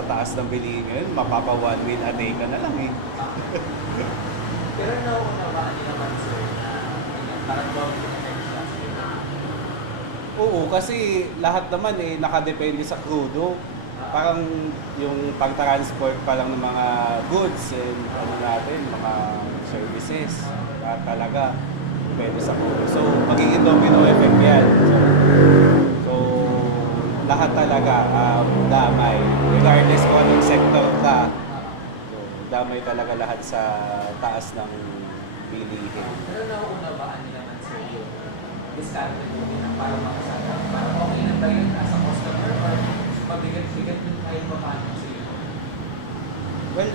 sa taas ng bilihin ngayon, mapapa 1 meal a day ka na lang eh. Pero nauunawaan niyo naman sir na parang government extra. Oo, kasi lahat naman eh nakadepende sa crudo. Parang yung pag-transport pa lang ng mga goods and ano natin, mga services. Talaga, depende sa crudo. So, magiging domino effect yan. So lahat talaga damay. Regardless kung anong sector ka, so, damay talaga lahat sa taas ng bilihin. Pero nauunawaan niyo naman sir yung diskarte mo na para makasama. Parang okay na ba yun as a customer or mabigat-bigat din kayo pa paano sa iyo? Well,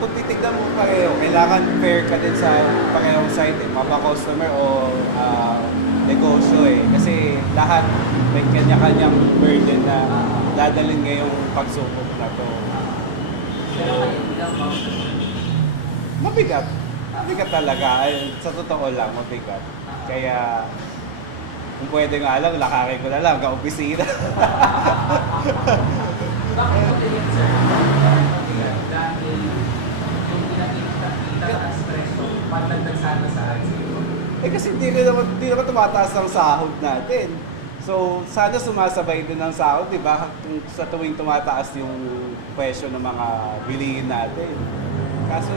kung titignan mo pareho, kailangan fair ka din sa parehong side eh, mapa-customer o negosyo eh. Kasi lahat may kanya-kanyang burden na dadalhin ngayong pagsubok na to. Pero kayo bilang customer, Mabigat. Mabigat talaga. Ay, sa totoo lang, mabigat. Kaya, kung pwede nga lang, lakarin ko na lang, ka-opisina. bakit mo tingin sir? Mabigat dahil yung pinakita as preso, pagdagdag sana sa ads Eh kasi hindi naman tumataas ang sahod natin. So, sana sumasabay din ang sahod, di ba? Kung sa tuwing tumataas yung presyo ng mga bilihin natin. Kaso,